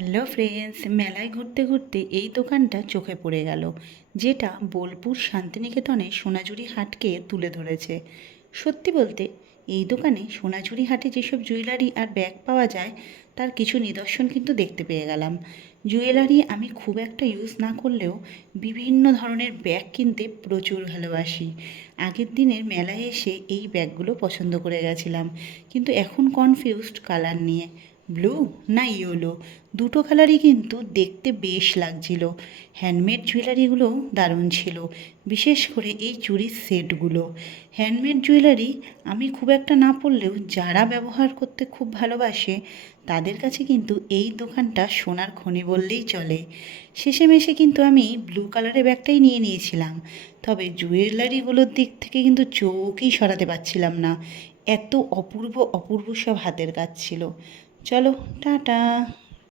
Hello friends, মেলায় ঘুরতে ঘুরতে এই দোকানটা চোখে পড়ে গেল, যেটা বোলপুর শান্তিনিকেতনে সোনাঝুরি হাটকে তুলে ধরেছে। সত্যি বলতে এই দোকানে সোনাঝুরি হাটে যেসব জুয়েলারি আর ব্যাগ পাওয়া যায় তার কিছু নিদর্শন কিন্তু দেখতে পেয়ে গেলাম। জুয়েলারি আমি খুব একটা ইউজ না করলেও বিভিন্ন ধরনের ব্যাগ কিনতে প্রচুর ভালোবাসি। আগের দিনের মেলায় এসে এই ব্যাগগুলো পছন্দ করে গেছিলাম, কিন্তু এখন কনফিউজড কালার নিয়ে। ব্লু না ইয়েলো, দুটো কালারই কিন্তু দেখতে বেশ লাগছিল। হ্যান্ডমেড জুয়েলারিগুলোও দারুণ ছিল, বিশেষ করে এই চুড়ির সেটগুলো। হ্যান্ডমেড জুয়েলারি আমি খুব একটা না পরলেও যারা ব্যবহার করতে খুব ভালোবাসে তাদের কাছে কিন্তু এই দোকানটা সোনার খনি বললেই চলে। শেষেমেশে কিন্তু আমি ব্লু কালারের ব্যাগটাই নিয়ে নিয়েছিলাম, তবে জুয়েলারিগুলোর দিক থেকে কিন্তু চোখই সরাতে পারছিলাম না। এত অপূর্ব অপূর্ব সব হাতের কাজ ছিল। চলো, টাটা।